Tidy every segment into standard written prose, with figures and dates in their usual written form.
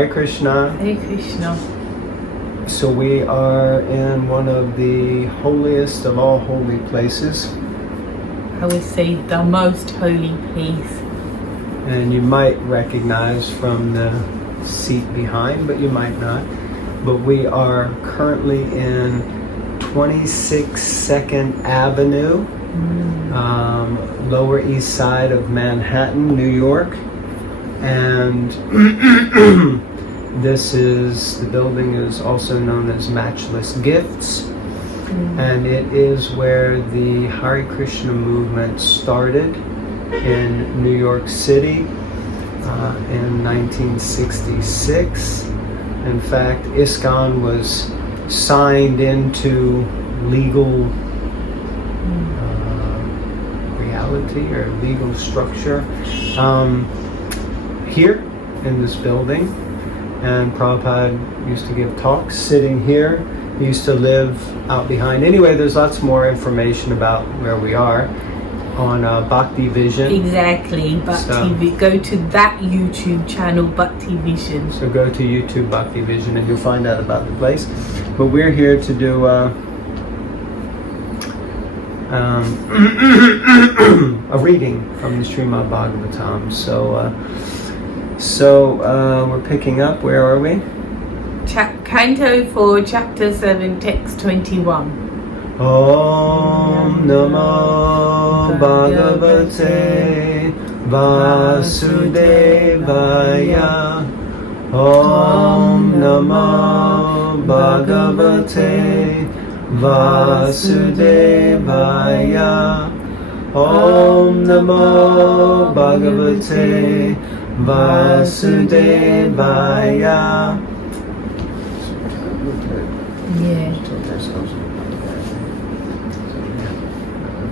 Hare Krishna. Hare Krishna. So we are in one of the holiest of all holy places. I would say the most holy place. And you might recognize from the seat behind, but you might not. But we are currently in 26th Avenue, Lower East Side of Manhattan, New York. And the building is also known as Matchless Gifts. And it is where the Hare Krishna movement started in New York City in 1966. In fact, ISKCON was signed into legal reality or legal structure here in this building. And Prabhupada used to give talks sitting here. He used to live out behind. Anyway, there's lots more information about where we are on Bhakti Vision. Exactly, go to that YouTube channel, Bhakti Vision. So go to YouTube Bhakti Vision and you'll find out about the place. But we're here to do a reading from the Srimad Bhagavatam. So we're picking up. Where are we? Canto 4, Chapter 7, Text 21. Om Namo Bhagavate Vasudevaya. Om Namo Bhagavate Vasudevaya. Om Namo Bhagavate Vasudevaya. Yeah.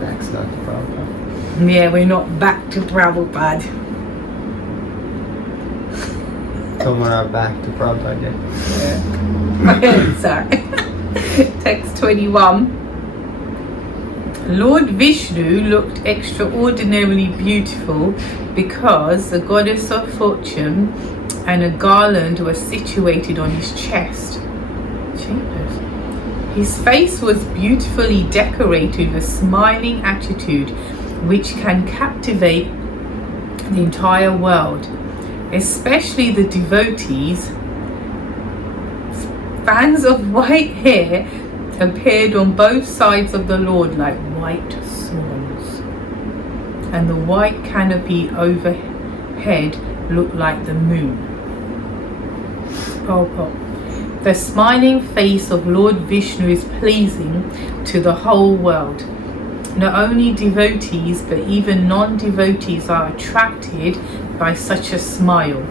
Back's not the problem. Yeah, we're not back to Prabhupada. So we're not back to Prabhupada yet. Sorry. Text 21. Lord Vishnu looked extraordinarily beautiful because the goddess of fortune and a garland were situated on his chest. His face was beautifully decorated with a smiling attitude which can captivate the entire world, especially the devotees. Fans of white hair appeared on both sides of the Lord like white swans, and the white canopy overhead looked like the moon. The smiling face of Lord Vishnu is pleasing to the whole world. Not only devotees but even non-devotees are attracted by such a smile.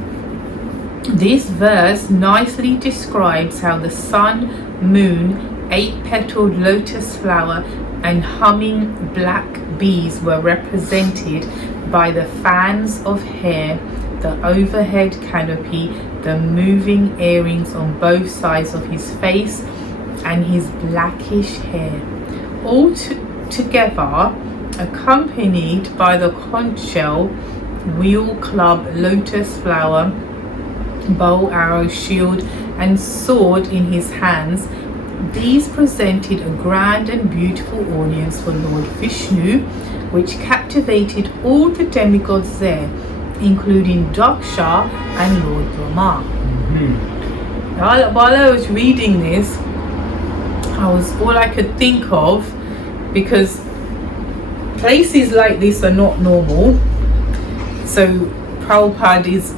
This verse nicely describes how the sun, moon, 8-petaled lotus flower and humming black bees were represented by the fans of hair, the overhead canopy, the moving earrings on both sides of his face, and his blackish hair, all together accompanied by the conch shell, wheel, club, lotus flower, bow, arrow, shield, and sword in his hands. These presented a grand and beautiful audience for Lord Vishnu, which captivated all the demigods there, including Daksha and Lord Brahma. While I was reading this, all I could think of, because places like this are not normal, so Prabhupada is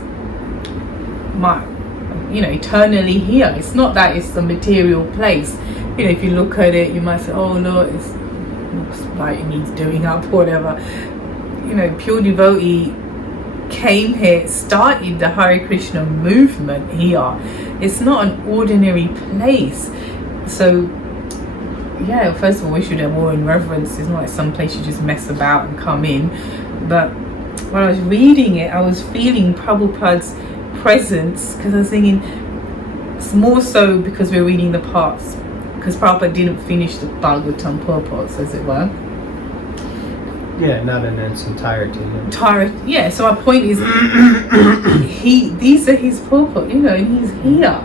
eternally here. It's not that it's a material place. If you look at it, you might say, oh Lord, it looks like it needs doing up or whatever. Pure devotee came here, started the Hare Krishna movement here. It's not an ordinary place. So yeah, first of all, we should have more in reverence. It's not like some place you just mess about and come in. But when I was reading it, I was feeling Prabhupada's presence, because I was thinking it's more so because we're reading the parts, because Prabhupada didn't finish the Bhagavatam purports, as it were. Yeah, not in its entirety. Yeah, so my point is, these are his purport, you know, and he's here.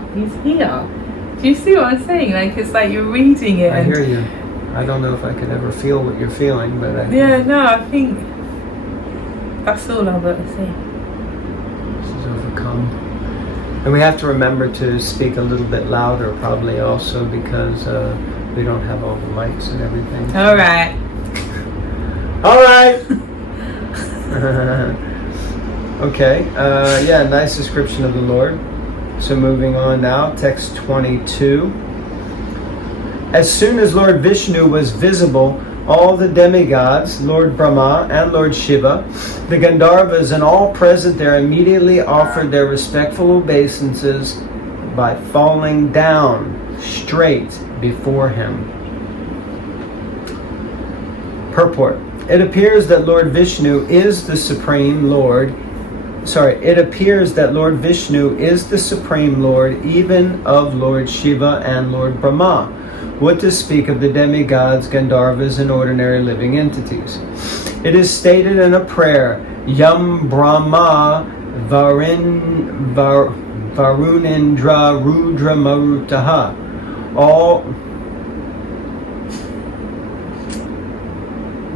Do you see what I'm saying? Like, it's like you're reading it. I hear you. I don't know if I could ever feel what you're feeling, but I think that's all I've got to say. This is overcome. And we have to remember to speak a little bit louder, probably also, because we don't have all the mics and everything. All right. Okay. Nice description of the Lord. So moving on now, text 22. As soon as Lord Vishnu was visible, all the demigods, Lord Brahma and Lord Shiva, the Gandharvas, and all present there immediately offered their respectful obeisances by falling down straight before him. Purport. It appears that Lord Vishnu is the Supreme Lord. It appears that Lord Vishnu is the Supreme Lord even of Lord Shiva and Lord Brahma. What to speak of the demigods, Gandharvas, and ordinary living entities? It is stated in a prayer, Yam Brahma Varunindra Rudra Marutaha.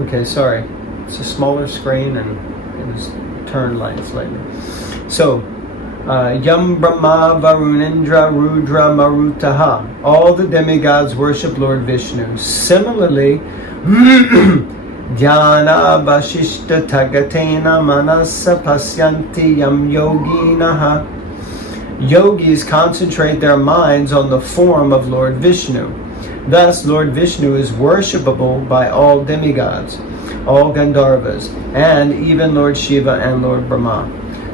Okay, sorry. It's a smaller screen and it was turned slightly. So, Yam Brahma Varunindra Rudra Marutaha. All the demigods worship Lord Vishnu. Similarly, Dhyana Vashishta Tagatena Manasa Pasyanti Yam Yoginaha. Yogis concentrate their minds on the form of Lord Vishnu. Thus, Lord Vishnu is worshipable by all demigods, all Gandharvas, and even Lord Shiva and Lord Brahma.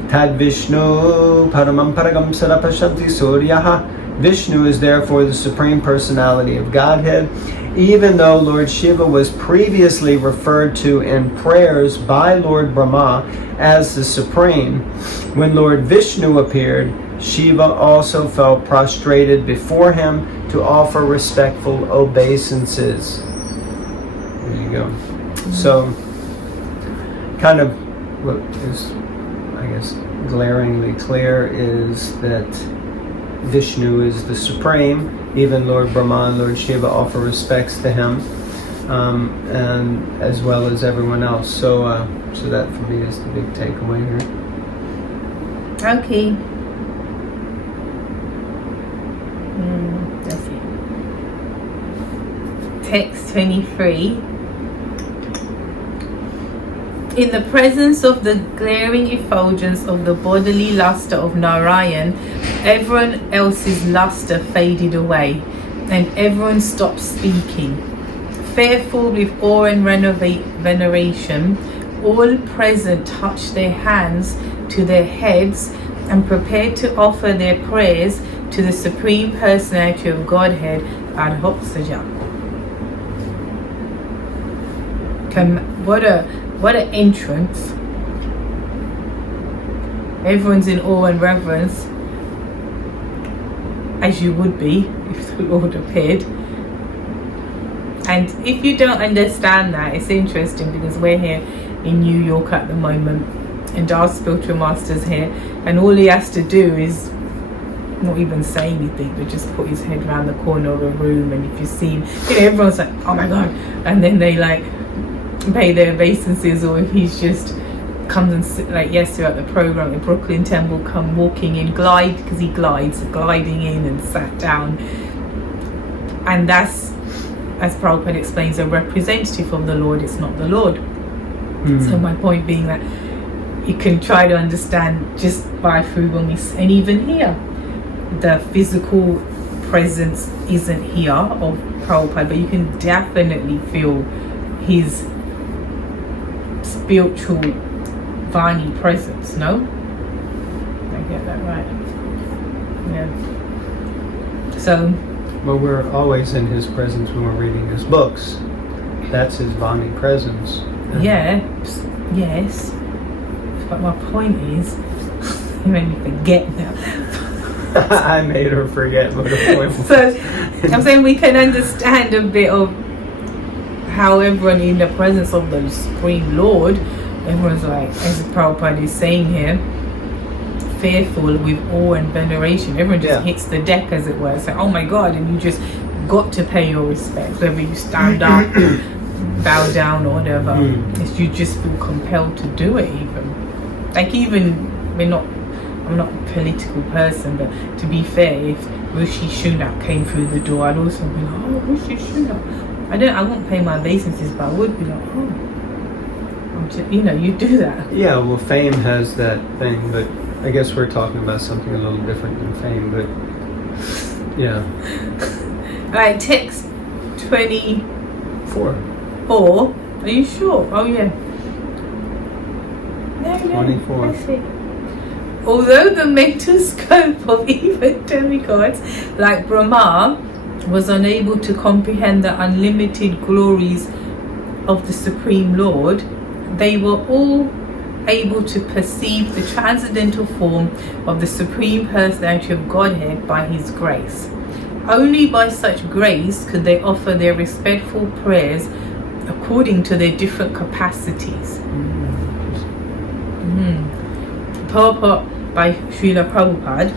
Tad Vishnu Paramam Paragam Sarapashanti Suryaha. Vishnu is therefore the Supreme Personality of Godhead. Even though Lord Shiva was previously referred to in prayers by Lord Brahma as the Supreme, when Lord Vishnu appeared, Shiva also fell prostrated before him to offer respectful obeisances. There you go. So, kind of what is, I guess, glaringly clear is that Vishnu is the Supreme. Even Lord Brahma and Lord Shiva offer respects to him, and as well as everyone else. So that for me is the big takeaway here. Okay. That's it. Text 23. In the presence of the glaring effulgence of the bodily luster of Narayan, everyone else's luster faded away, and everyone stopped speaking. Fearful with awe and veneration, all present touched their hands to their heads and prepared to offer their prayers to the Supreme Personality of Godhead, Adhoksaja. What an entrance. Everyone's in awe and reverence, as you would be if the Lord appeared. And if you don't understand that, it's interesting because we're here in New York at the moment and our spiritual master's here, and all he has to do is not even say anything but just put his head around the corner of a room, and if you see him, everyone's like, oh my god, and then they pay their obeisances, or if he's just comes and sit, like yesterday at the program at Brooklyn Temple, come walking in, because he gliding in and sat down. And that's, as Prabhupada explains, a representative of the Lord. It's not the Lord. So my point being that you can try to understand just by through when we, and even here, the physical presence isn't here of Prabhupada, but you can definitely feel his spiritual Vani presence, no? Did I get that right? Yeah. So, well, we're always in his presence when we're reading his books. That's his Vani presence. Yeah, yes. But my point is, you made me forget now. I made her forget what the point was. So, I'm saying we can understand a bit of how everyone in the presence of the Supreme Lord, everyone's like, as Prabhupada is saying here, fearful with awe and veneration. Everyone just hits the deck, as it were. It's like, oh my God, and you just got to pay your respects, whether you stand up, bow down or whatever. It's, you just feel compelled to do it. Even I'm not a political person, but to be fair, if Rishi Sunak came through the door, I'd also be like, oh, Rishi Sunak. I won't pay my obeisances, but I would be like, oh, you do that. Yeah, well, fame has that thing, but I guess we're talking about something a little different than fame, but yeah. Alright, text 24. Are you sure? Oh yeah. No, 24. Let's see. Although the mental scope of even demigods like Brahma was unable to comprehend the unlimited glories of the Supreme Lord, they were all able to perceive the transcendental form of the Supreme Personality of Godhead by His grace. Only by such grace could they offer their respectful prayers according to their different capacities. Purport by Srila Prabhupada.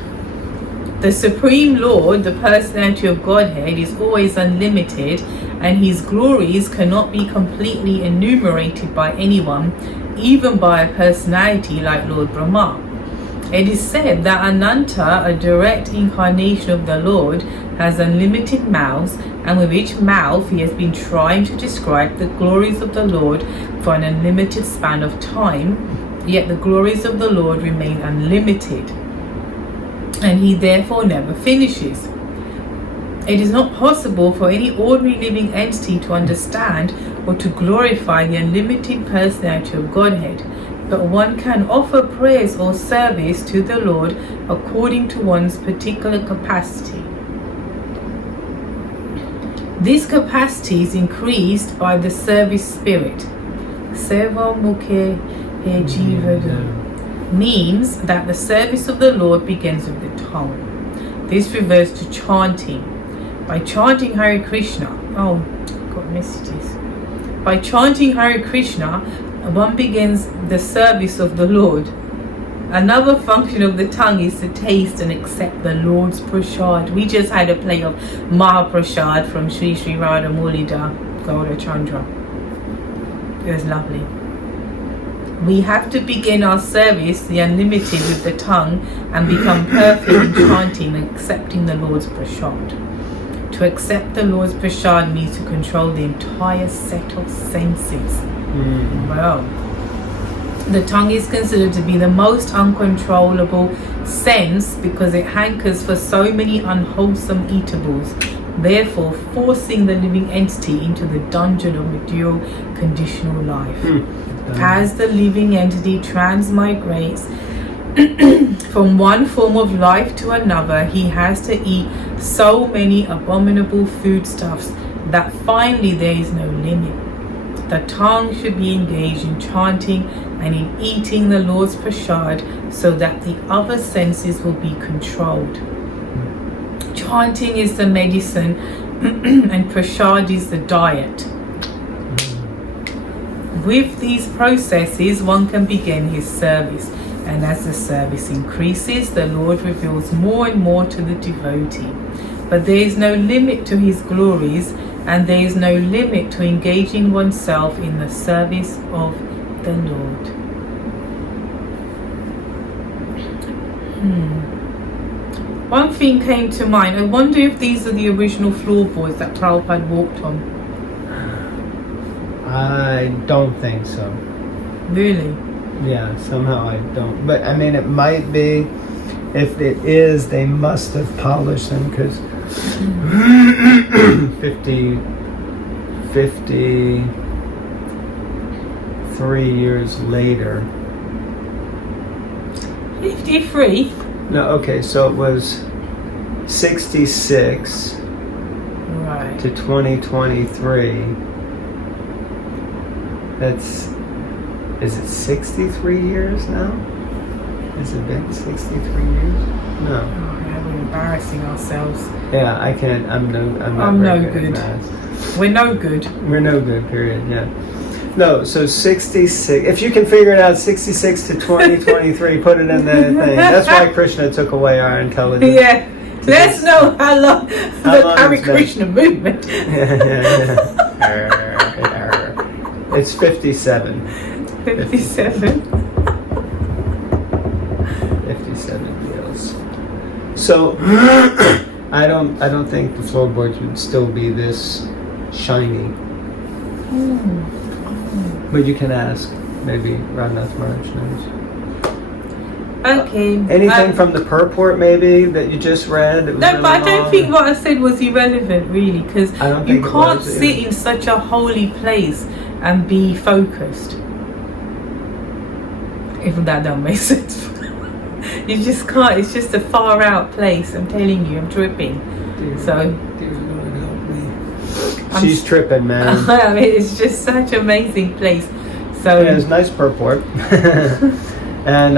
The Supreme Lord, the Personality of Godhead, is always unlimited, and His glories cannot be completely enumerated by anyone, even by a personality like Lord Brahma. It is said that Ananta, a direct incarnation of the Lord, has unlimited mouths, and with each mouth he has been trying to describe the glories of the Lord for an unlimited span of time, yet the glories of the Lord remain unlimited, and He therefore never finishes. It is not possible for any ordinary living entity to understand or to glorify the unlimited personality of Godhead, but one can offer prayers or service to the Lord according to one's particular capacity. This capacity is increased by the service spirit. Seva mukhe he jivada means that the service of the Lord begins with the tongue. This refers to chanting. By chanting Hare Krishna, got messages. By chanting Hare Krishna, one begins the service of the Lord. Another function of the tongue is to taste and accept the Lord's prasad. We just had a play of Mahaprasad from Sri Sri Radha Mulida Gaura Chandra. It was lovely. We have to begin our service, the unlimited, with the tongue and become perfect in chanting and accepting the Lord's prasad. To accept the Lord's prasad means to control the entire set of senses. Well, the tongue is considered to be the most uncontrollable sense because it hankers for so many unwholesome eatables, therefore forcing the living entity into the dungeon of material conditional life. As the living entity transmigrates from one form of life to another, he has to eat so many abominable foodstuffs that finally there is no limit. The tongue should be engaged in chanting and in eating the Lord's prasad so that the other senses will be controlled. Chanting is the medicine and prasad is the diet. With these processes, one can begin his service, and as the service increases, the Lord reveals more and more to the devotee. But there is no limit to His glories, and there is no limit to engaging oneself in the service of the Lord. One thing came to mind. I wonder if these are the original floorboards that Prabhupada walked on. I don't think so. Really? Yeah, somehow I don't. But I mean, it might be. If it is, they must have polished them because 53 years later. 53? No, okay, so it was 66 Right. to 2023. Is it 63 years now? Has it been 63 years? No. I embarrassing ourselves. Yeah, I can't. I'm not I'm very no at good. math. We're no good. We're no good, period, yeah. No, so 66, if you can figure it out, 66 to 2023, put it in the thing. That's why Krishna took away our intelligence. Yeah. Let's know how long the Hare Krishna movement. Yeah. It's 57. 57. 57 years. So, I don't think the floorboards would still be this shiny. But you can ask. Maybe Radhanath Maharaj knows. Okay. Anything from the purport maybe that you just read? That was No, really but I don't long? think what I said was irrelevant really, because I don't you think it can't was, sit yeah. in such a holy place and be focused. If that don't make sense. You just can't. It's just a far out place. I'm telling you, I'm tripping. So. Dear Lord, help me. She's tripping, man. I mean, it's just such an amazing place. So Yeah, it's a nice purport. And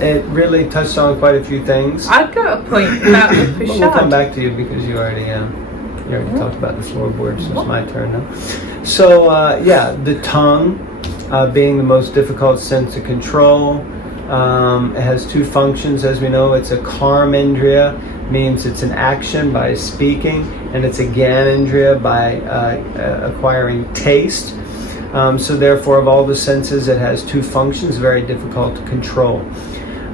it really touched on quite a few things. I've got a point about the But we'll come prashad. back to you because you already talked about the floorboards, so it's my turn now. So, the tongue being the most difficult sense to control. It has two functions, as we know. It's a karmendriya, means it's an action by speaking, and it's a gyanendriya by acquiring taste. So therefore, of all the senses, it has two functions, very difficult to control.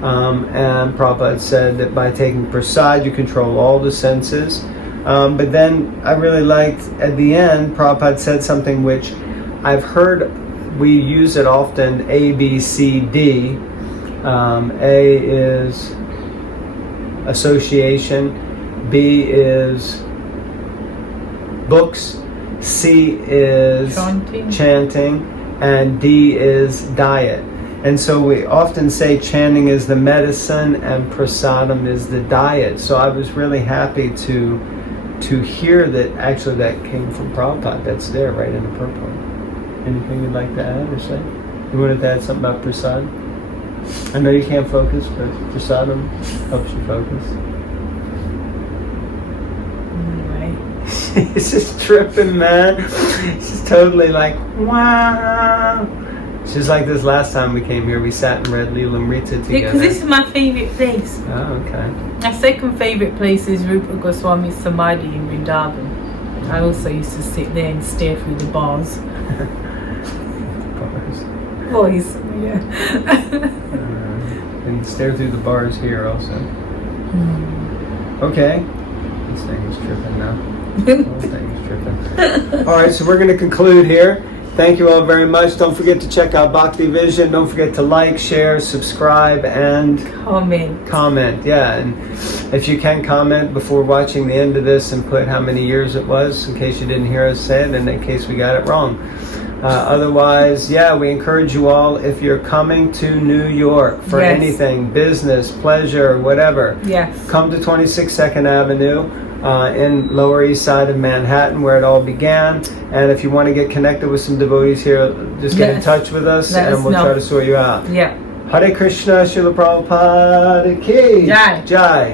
And Prabhupada said that by taking prasad, you control all the senses. But then I really liked, at the end, Prabhupada said something which I've heard we use it often, A, B, C, D. A is association, B is books, C is chanting, and D is diet. And so we often say chanting is the medicine and prasadam is the diet. So I was really happy to hear that actually that came from Prabhupada. That's there right in the purport. Anything you'd like to add or say? You wanted to add something about prasad? I know you can't focus, but prasadam helps you focus. He's just tripping, man. He's just totally like, wow. It's just like this last time we came here, we sat and read Lilamrita together. Because this is my favourite place. Oh, okay. My second favourite place is Rupa Goswami's Samadhi in Vrindavan. I also used to sit there and stare through the bars. Bars. Boys, yeah. And stare through the bars here also. Okay. This thing is tripping now. The whole thing is tripping. Alright, so we're going to conclude here. Thank you all very much. Don't forget to check out Bhakti Vision. Don't forget to like, share, subscribe, and comment. Yeah, and if you can comment before watching the end of this and put how many years it was, in case you didn't hear us say it, and in case we got it wrong. Otherwise, we encourage you all, if you're coming to New York for anything, business, pleasure, whatever, come to 26 2nd Avenue. In Lower East Side of Manhattan, where it all began. And if you want to get connected with some devotees here, just get in touch with us and we'll try to sort you out. Yeah. Hare Krishna, Srila Prabhupada ki Jai. Jai.